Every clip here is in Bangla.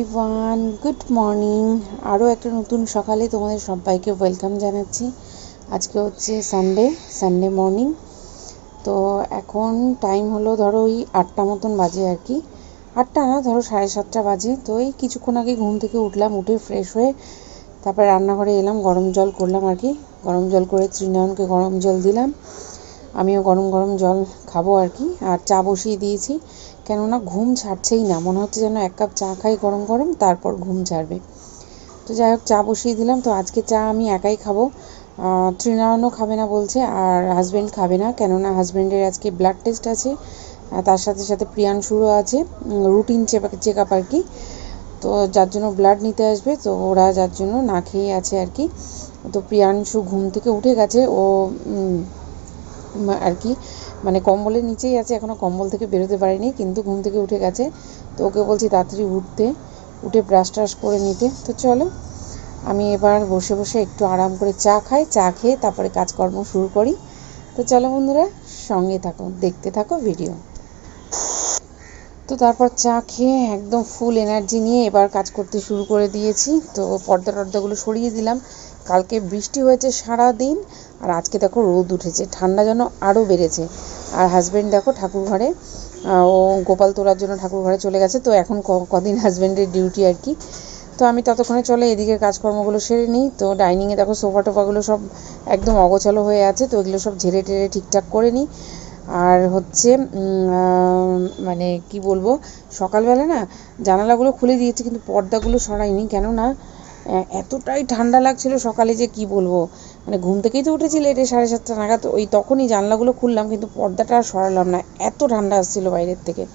এভরিওয়ান গুড মর্নিং আরও একটা নতুন সকালে তোমাদের সবাইকে ওয়েলকাম জানাচ্ছি। আজকে হচ্ছে সানডে সানডে মর্নিং তো এখন টাইম হলো ধরো ওই আটটা মতন বাজে আর কি। আটটা না, ধরো সাড়ে সাতটা বাজে। তো এই কিছুক্ষণ আগে ঘুম থেকে উঠলাম, উঠে ফ্রেশ হয়ে তারপরে রান্নাঘরে এলাম, গরম জল করলাম আর কি। গরম জল করে ত্রিনয়নকে গরম জল দিলাম। আমিও গরম গরম জল খাব আর কি। আর চা বসিয়ে দিয়েছি। কেননা ঘুম ছাড়ছেই না। মনে হচ্ছে যেন এক কাপ চা খাই গরম গরম, তারপর ঘুম ছাড়বে। তো যাই হোক, চা বসিয়ে দিলাম। তো আজকে চা আমি একাই খাব। ত্রিনয়নও খাবে না বলছে, আর হাজব্যান্ড খাবে না। কেননা হাজব্যান্ডের আজকে ব্লাড টেস্ট আছে তার সাথে সাথে প্রিয়াংশুরও আছে রুটিন চেক আপ আর কি। তো যার জন্য ব্লাড নিতে আসবে, তো ওরা যার জন্য না খেয়ে আছে আর কি। তো প্রিয়াংশু ঘুম থেকে উঠে গেছে, ও আর কি মানে কম্বলের নিচেই আছে এখনও কম্বল থেকে বেরোতে পারিনি, কিন্তু ঘুম থেকে উঠে গেছে। তো ওকে বলছি তাড়াতাড়ি উঠতে, উঠে ব্রাশ ট্রাশ করে নিতে। তো চলো, আমি এবার বসে বসে একটু আরাম করে চা খাই, চা খেয়ে তারপরে কাজকর্ম শুরু করি। তো চলো বন্ধুরা, সঙ্গে থাকো, দেখতে থাকো ভিডিও তো তারপর চা খেয়ে একদম ফুল এনার্জি নিয়ে এবার কাজ করতে শুরু করে দিয়েছি। তো পর্দা টর্দাগুলো সরিয়ে দিলাম। কালকে বৃষ্টি হয়েছে সারা দিন আর আজকে দেখো রোদ উঠেছে, ঠান্ডা যেন আরও বেড়েছে। আর হাজব্যান্ড দেখো ঠাকুর ঘরে ও গোপাল তোলার জন্য ঠাকুর ঘরে চলে গেছে, তো এখন কদিন হাজব্যান্ডের ডিউটি আর কি। তো আমি ততক্ষণে চলে এদিকে কাজকর্মগুলো সেরে নিই, তো ডাইনিংয়ে দেখো সোফা টোফাগুলো সব একদম অগোছালো হয়ে আছে, তো এগুলো সব ঝেড়ে টেরে ঠিকঠাক করে নিই। আর হচ্ছে মানে কি বলব, সকালবেলা না জানালাগুলো খুলে দিয়েছি, কিন্তু পর্দাগুলো সরাইনি, কেননা এতটাই ঠান্ডা লাগছিল সকালে যে কি বলব? মানে ঘুম থেকেই তো উঠেছি লেটে সাড়ে সাতটা নাগাদ, ওই তখনই জানলাগুলো খুললাম কিন্তু পর্দাটা আর সরালাম না, এত ঠান্ডা আসছিল বাইরের থেকে।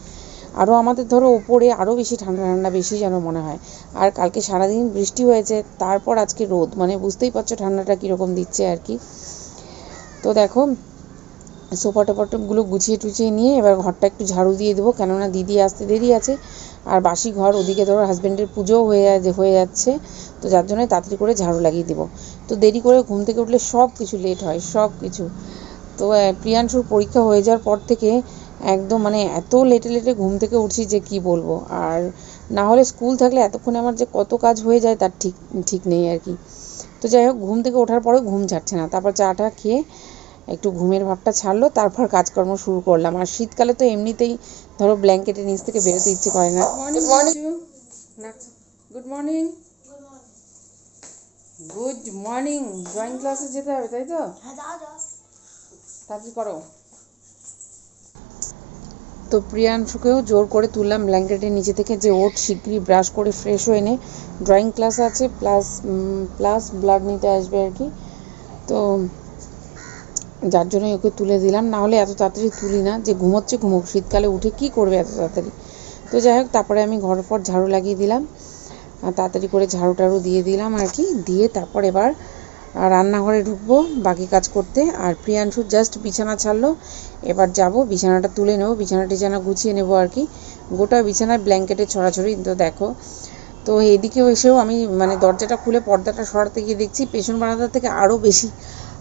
আরও আমাদের ধরো ওপরে আরও বেশি ঠান্ডা ঠান্ডা, বেশি যেন মনে হয়। আর কালকে সারাদিন বৃষ্টি হয়েছে, তারপর আজকে রোদ মানে বুঝতেই পারছ ঠান্ডাটা কীরকম দিচ্ছে আর কি। তো দেখো সোফা টোপাটপগুলো গুছিয়ে টুছিয়ে নিয়ে এবার ঘরটা একটু ঝাড়ু দিয়ে দেবো, কেননা দিদি আসতে দেরি আছে। আর বাসি ঘর, ওদিকে ধরো হাজব্যান্ডের পুজোও হয়ে হয়ে যাচ্ছে। তো যার জন্য তাড়াতাড়ি করে ঝাড়ু লাগিয়ে দেবো। তো দেরি করে ঘুম থেকে উঠলে সব কিছু লেট হয়, সব কিছু। তো প্রিয়াংশুর পরীক্ষা হয়ে যাওয়ার পর থেকে একদম মানে এত লেটে লেটে ঘুম থেকে উঠছি যে কি বলব। আর না হলে স্কুল থাকলে এতক্ষণে আমার যে কত কাজ হয়ে যায় তার ঠিক ঠিক নেই আর কি। তো যাই হোক, ঘুম থেকে ওঠার পরেও ঘুম ছাড়ছে না। তারপর চাটা খেয়ে একটু ঘুমের ভাবটা ছাড়লো তারপর কাজকর্ম শুরু করলাম। আর শীতকালে তো এমনিতেই ধরো ব্ল্যাঙ্কেটের নিচ থেকে বেরোতে ইচ্ছে করে না। Good morning good morning drawing ক্লাসে যেতে হবে তাই তো? তাড়াতাড়ি করো। তো প্রিয়াংশুকেও জোর করে তুললাম ব্ল্যাঙ্কেটের নিচে থেকে যে ওট শিগগিরই ব্রাশ করে ফ্রেশ হয়ে নে। ড্রয়িং ক্লাস আছে প্লাস প্লাস ব্লাড নিতে আসবে আর কি। তো যার জন্যই ওকে তুলে দিলাম। না হলে এত তাড়াতাড়ি তুলি না। যে ঘুমোচ্ছে, ঘুমোক। শীতকালে উঠে কি করবে এত তাড়াতাড়ি? তো যাই হোক, তারপরে আমি ঘর পর ঝাড়ু লাগিয়ে দিলাম। তাড়াতাড়ি করে ঝাড়ু টাড়ু দিয়ে দিলাম আর কি। দিয়ে তারপর এবার রান্নাঘরে ঢুকবো বাকি কাজ করতে। আর প্রিয়াংশু জাস্ট বিছানা ছাড়লো। এবার যাব, বিছানাটা তুলে নেব। বিছানা টিছানা গুছিয়ে নেব আর কি। গোটা বিছানায় ব্ল্যাঙ্কেটে ছড়াছড়ি, তো দেখো। তো এদিকেও এসেও আমি মানে দরজাটা খুলে পর্দাটা সরাতে গিয়ে দেখছি, পেছন বারান্দা থেকে আরও বেশি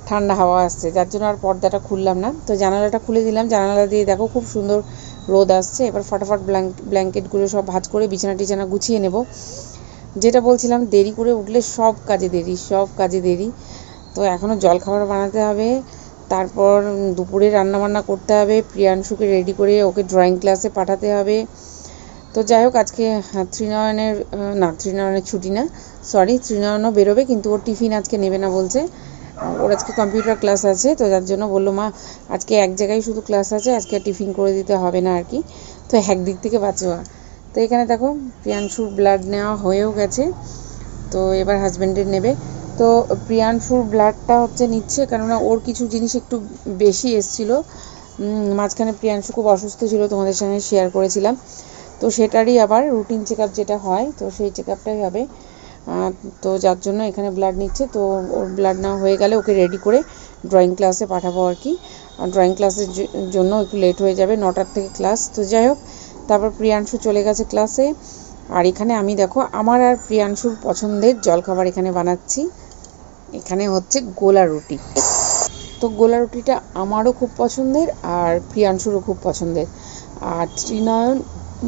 ঠান্ডা হাওয়া আসছে, যার জন্য আর পর্দাটা খুললাম না। তো জানালাটা খুলে দিলাম, জানালা দিয়ে দেখো খুব সুন্দর রোদ আসছে। এবার ফটাফট ব্ল্যাঙ্কেটগুলো সব ভাজ করে বিছানা টিছানা গুছিয়ে নেব। যেটা বলছিলাম, দেরি করে উঠলে সব কাজে দেরি, সব কাজে দেরি। তো এখনও জলখাবার বানাতে হবে, তারপর দুপুরে রান্নাবান্না করতে হবে, প্রিয়াংশুকে রেডি করে ওকে ড্রয়িং ক্লাসে পাঠাতে হবে। তো যাই হোক, আজকে ত্রিনয়নের না, ত্রিনয়নের ছুটি না সরি ত্রিনয়নও বেরোবে, কিন্তু ওর টিফিন আজকে নেবে না বলছে। ওর আজকে কম্পিউটার ক্লাস আছে, তো যার জন্য বলল, মা, আজকে এক জায়গায় শুধু ক্লাস আছে, আজকে টিফিন করে দিতে হবে না আর কি। তো একদিক থেকে বাঁচোয়া তো এখানে দেখো, প্রিয়াংশুর ব্লাড নেওয়া হয়েও গেছে। তো এবার হাজব্যান্ডের নেবে। তো প্রিয়াংশুর ব্লাডটা হচ্ছে নিচ্ছে, কেননা ওর কিছু জিনিস একটু বেশি এসছিল। মাঝখানে প্রিয়াংশু খুব অসুস্থ ছিল, তোমাদের সঙ্গে শেয়ার করেছিলাম। তো সেটারই আবার রুটিন চেক যেটা হয়, তো সেই চেক হবে। তো যার জন্য এখানে ব্লাড নিচ্ছে। তো ওর ব্লাড নেওয়া হয়ে গেলে ওকে রেডি করে ড্রয়িং ক্লাসে পাঠাবো আর কি। ড্রয়িং ক্লাসের জন্য একটু লেট হয়ে যাবে, নটার থেকে ক্লাস তো যাই হোক, তারপর প্রিয়াংশু চলে গেছে ক্লাসে আর এখানে আমি দেখো, আমার আর প্রিয়াংশুর পছন্দের জলখাবার এখানে বানাচ্ছি। এখানে হচ্ছে গোলা রুটি। তো গোলা রুটিটা আমারও খুব পছন্দের আর প্রিয়াংশুরও খুব পছন্দের। আর ত্রিনয়ন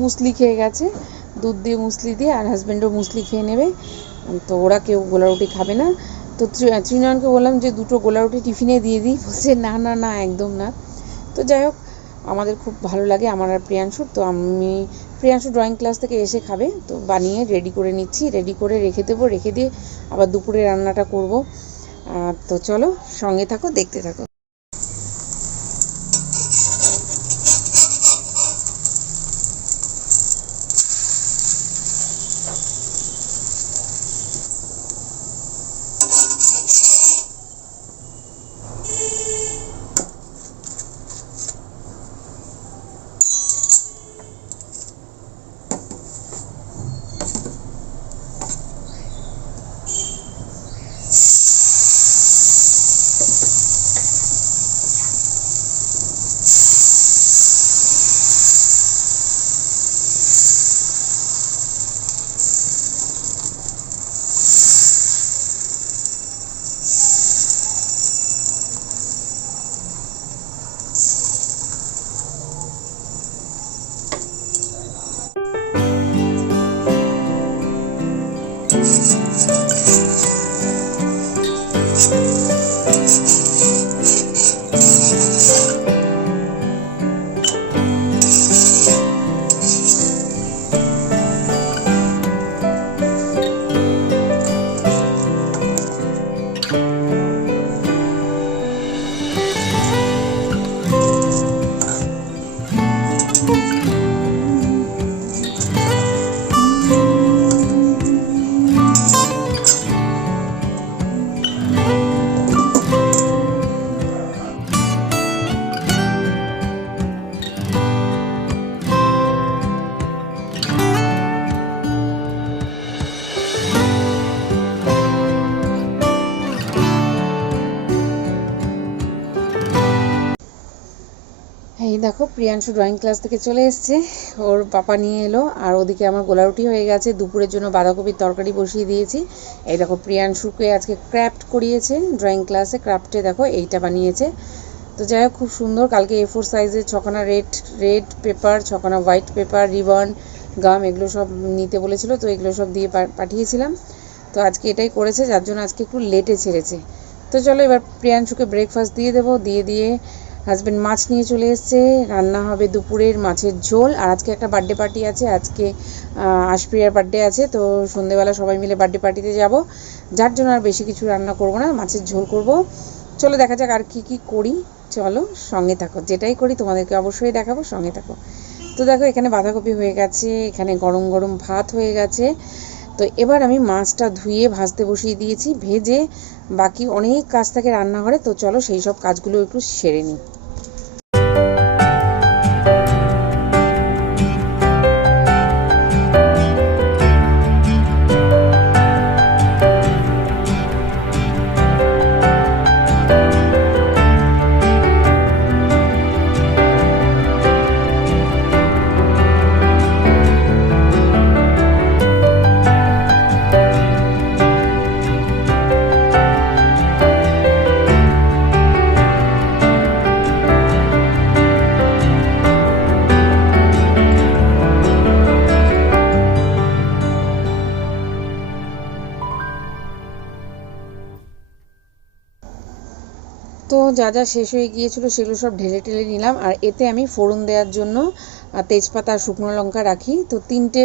মুসলি খেয়ে গেছে। দুধ দিয়ে মুসলি দিয়ে আর হাজব্যান্ডও মুসলি খেয়ে নেবে। তো ওরা কেউ গোলা রুটি খাবে না। তো ত্রি- ত্রিনয়নকে বললাম যে, দুটো গোলা রুটি টিফিনে দিয়ে দিই। বলছে, না না না, একদম না। তো যাই হোক, আমাদের খুব ভালো লাগে। আমার আর প্রিয়াংশুর তো আমি প্রিয়াংশু ড্রয়িং ক্লাস থেকে এসে খাবে। তো বানিয়ে রেডি করে নিচ্ছি। রেডি করে রেখে দেবো। রেখে দিয়ে আবার দুপুরে রান্নাটা করব। তো চলো, সঙ্গে থাকো, দেখতে থাকো। দেখো, প্রিয়াংশু ড্রয়িং ক্লাস থেকে চলে এসেছে। ওর পাপা নিয়ে এলো, আর ওদিকে আমার গোলা রুটি হয়ে গেছে। দুপুরের জন্য বাঁধাকপির তরকারি বসিয়ে দিয়েছি। এই দেখো, প্রিয়াংশুকে আজকে ক্রাফট করিয়েছে ড্রয়িং ক্লাসে ক্রাফটে দেখো, এইটা বানিয়েছে। তো যাই হোক, খুব সুন্দর। কালকে এ ফোর সাইজের ছখানা রেড রেড পেপার ছখানা হোয়াইট পেপার রিবন গাম এগুলো সব নিতে বলেছিল। তো এগুলো সব দিয়ে পাঠিয়েছিলাম। তো আজকে এটাই করেছে, যার জন্য আজকে একটু লেটে ছেড়েছে। তো চলো, এবার প্রিয়াংশুকে ব্রেকফাস্ট দিয়ে দেবো। দিয়ে দিয়ে হাজবেন্ড মাছ নিয়ে চলে এসেছে, রান্না হবে দুপুরের মাছের ঝোল, আর আজকে একটা বার্থডে পার্টি আছে, আজকে আশপ্রিয়ার বার্থডে আছে, তো সন্ধেবেলা সবাই মিলে বার্থডে পার্টিতে যাব। যার জন্য আর বেশি কিছু রান্না করব না, মাছের ঝোল করব। চলো দেখা যাক আর কি কি করি। চলো সঙ্গে থাকো, যেটাই করি তোমাদেরকে অবশ্যই দেখাবো, সঙ্গে থাকো। তো দেখো এখানে বাঁধাকপি হয়ে গেছে, এখানে গরম গরম ভাত হয়ে গেছে। তো এবার আমি মাছটা ধুয়ে ভাজতে বসিয়ে দিয়েছি, ভেজে বাকি অনেক কাজ থাকে রান্নাঘরে, তো চলো সেই সব কাজগুলো একটু সেরে নিই। যা যা শেষ হয়ে গিয়েছিল সেগুলো সব ঢেলে টেলে নিলাম। আর এতে আমি ফোড়ন দেওয়ার জন্য তেজপাতা আর শুকনো লঙ্কা রাখি। তো তিনটে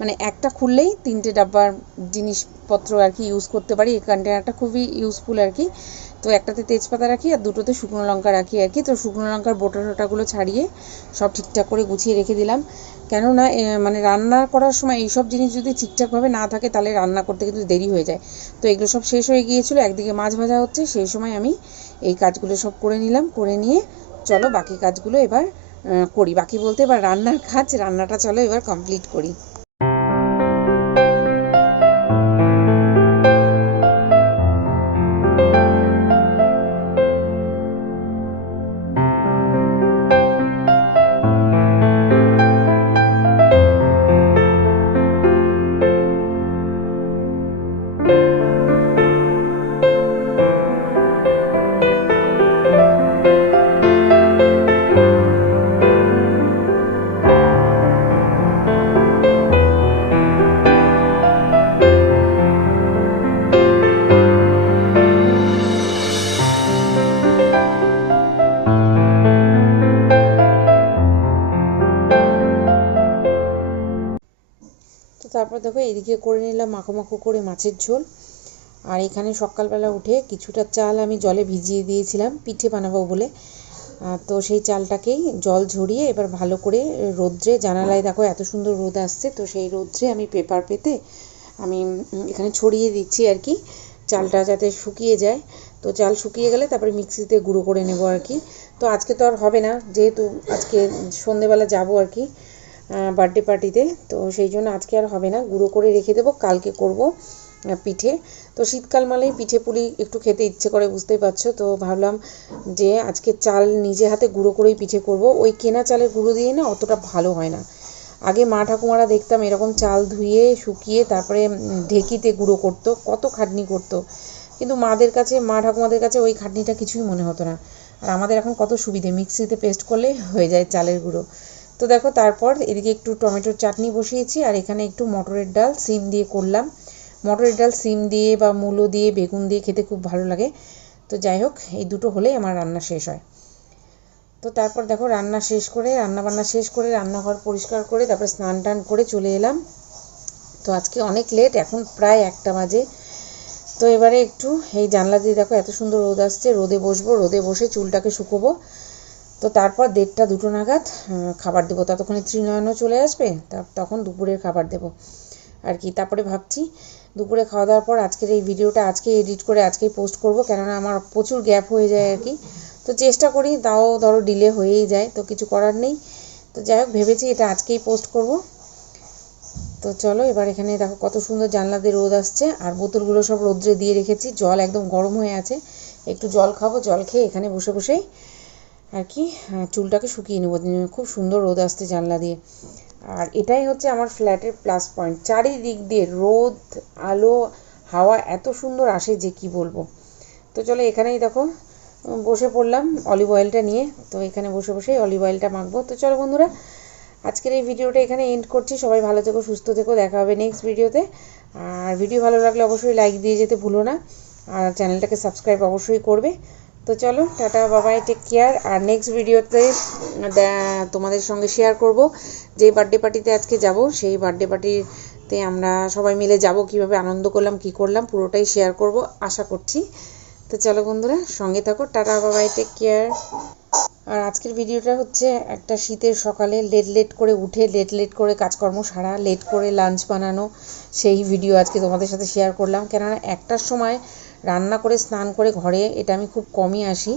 মানে একটা খুললেই তিনটে ডাব্বার জিনিসপত্র আর কি ইউজ করতে পারি। এই কন্টেনারটা খুবই ইউজফুল আর কি। তো একটাতে তেজপাতা রাখি আর দুটোতে শুকনো লঙ্কা রাখি আর কি। তো শুকনো লঙ্কার বোটা টোটাগুলো ছাড়িয়ে সব ঠিকঠাক করে গুছিয়ে রেখে দিলাম। কেননা মানে রান্না করার সময় এইসব জিনিস যদি ঠিকঠাকভাবে না থাকে, তাহলে রান্না করতে কিন্তু দেরি হয়ে যায়। তো এগুলো সব শেষ হয়ে গিয়েছিল। একদিকে মাছ ভাজা হচ্ছে, সেই সময় আমি এই কাজগুলো সব করে নিলাম, করে নিয়ে চলো বাকি কাজগুলো এবার করি। বাকি বলতে এবার রান্নার কাজ, রান্নাটা চলো এবার কমপ্লিট করি। তারপর দেখো এদিকে করে নিলাম মাখো মাখো করে মাছের ঝোল। আর এখানে সকালবেলা উঠে কিছুটা চাল আমি জলে ভিজিয়ে দিয়েছিলাম, পিঠে বানাবো বলে। তো সেই চালটাকেই জল ঝরিয়ে এবার ভালো করে রোদ্রে, জানালায় দেখো এত সুন্দর রোদ আসছে, তো সেই রোদ্রে আমি পেপার পেতে আমি এখানে ছড়িয়ে দিচ্ছি আর কি। চালটা যাতে শুকিয়ে যায়। তো চাল শুকিয়ে গেলে তারপরে মিক্সিতে গুঁড়ো করে নেব আর কি। তো আজকে তো আর হবে না, যেহেতু আজকে সন্ধেবেলা যাব আর কি। বার্থডে পার্টিতে তো। সেই জন্য আজকে আর হবে না। গুঁড়ো করে রেখে দেবো। কালকে করব পিঠে। তো শীতকাল মানেই পিঠে পুলি একটু খেতে ইচ্ছে করে, বুঝতেই পারছ? তো ভাবলাম যে আজকে চাল নিজে হাতে গুঁড়ো করেই পিঠে করব। ওই কেনা চালের গুঁড়ো দিয়ে না অতটা ভালো হয় না। আগে মা ঠাকুমারা দেখতাম এরকম চাল ধুয়ে, শুকিয়ে, তারপরে ঢেকিতে গুঁড়ো করতো, কত খাটনি করতো। কিন্তু মাদের কাছে, মা ঠাকুমাদের কাছে ওই খাটনিটা কিছুই মনে হতো না। আর আমাদের এখন কত সুবিধে, মিক্সিতে পেস্ট করলে হয়ে যায় চালের গুঁড়ো। তো দেখো, তারপর এদিকে একটু টমেটোর চাটনি বসিয়েছি, আর এখানে একটু মটরের ডাল সিম দিয়ে করলাম। মটরের ডাল সিম দিয়ে বা মূলো দিয়ে, বেগুন দিয়ে খেতে খুব ভালো লাগে। তো যাই হোক, এই দুটো হলেই আমার রান্না শেষ হয়। তো তারপর দেখো, রান্না শেষ করে রান্না বান্না শেষ করে, রান্নাঘর পরিষ্কার করে, তারপর স্নান টান করে চলে এলাম। তো আজকে অনেক লেট, এখন প্রায় একটা বাজে। তো এবারে একটু এই জানলা দিয়ে দেখো, এত সুন্দর রোদ আসছে, রোদে বসবো, রোদে বসে চুলটাকে শুকোবো। তো তারপর দেড়টা, দুটো নাগাদ খাবার দেবো। ততক্ষণে ত্রিনয়নও চলে আসবে তখন দুপুরের খাবার দেবো। আর কি, তারপরে ভাবছি, দুপুরে খাওয়া দাওয়ার পর আজকের এই ভিডিওটা আজকে এডিট করে আজকেই পোস্ট করব, কেননা আমার প্রচুর গ্যাপ হয়ে যায় আর কি। তো চেষ্টা করি, তাও ধরো ডিলে হয়েই যায়, তো কিছু করার নেই। তো যাই হোক, ভেবেছি এটা আজকেই পোস্ট করব। তো চলো, এবার এখানে দেখো কত সুন্দর জানলা দিয়ে রোদ আসছে, আর বোতলগুলো সব রোদ্রে দিয়ে রেখেছি। জল একদম গরম হয়ে আছে। একটু জল খাব, জল খেয়ে এখানে বসে বসেই আর কি চুলটাকে শুকিয়ে নেব। খুব সুন্দর রোদ আসছে জানলা দিয়ে। আর এটাই হচ্ছে আমার ফ্ল্যাটের প্লাস পয়েন্ট চারিদিক দিয়ে রোদ, আলো, হাওয়া এত সুন্দর আসে যে কি বলব। তো চলো এখানেই দেখো বসে পড়লাম অলিভ অয়েলটা নিয়ে। তো এখানে বসে বসেই অলিভ অয়েলটা মাখবো। তো চলো বন্ধুরা, আজকের এই ভিডিওটা এখানে এন্ড করছি। সবাই ভালো থেকো, সুস্থ থেকো, দেখা হবে নেক্সট ভিডিওতে আর ভিডিও ভালো লাগলে অবশ্যই লাইক দিয়ে যেতে ভুলো না। আর চ্যানেলটাকে সাবস্ক্রাইব অবশ্যই করবে। তো চলো, টাটা বাবাই টেক কেয়ার আর নেক্সট ভিডিওতে তোমাদের সঙ্গে শেয়ার করব যে বার্থডে পার্টিতে আজকে যাব। সেই বার্থডে পার্টিতে আমরা সবাই মিলে যাব, কীভাবে আনন্দ করলাম, কি করলাম, পুরোটাই শেয়ার করব, আশা করছি। তো চলো বন্ধুরা, সঙ্গে থাকো, টাটা বাবাই টেক কেয়ার আর আজকের ভিডিওটা হচ্ছে একটা শীতের সকালে লেট লেট করে উঠে লেট লেট করে কাজকর্ম সারা লেট করে লাঞ্চ বানানো। সেই ভিডিও আজকে তোমাদের সাথে শেয়ার করলাম। কেননা একটার সময় রান্না করে স্নান করে ঘরে এটা আমি খুব কমই আসি।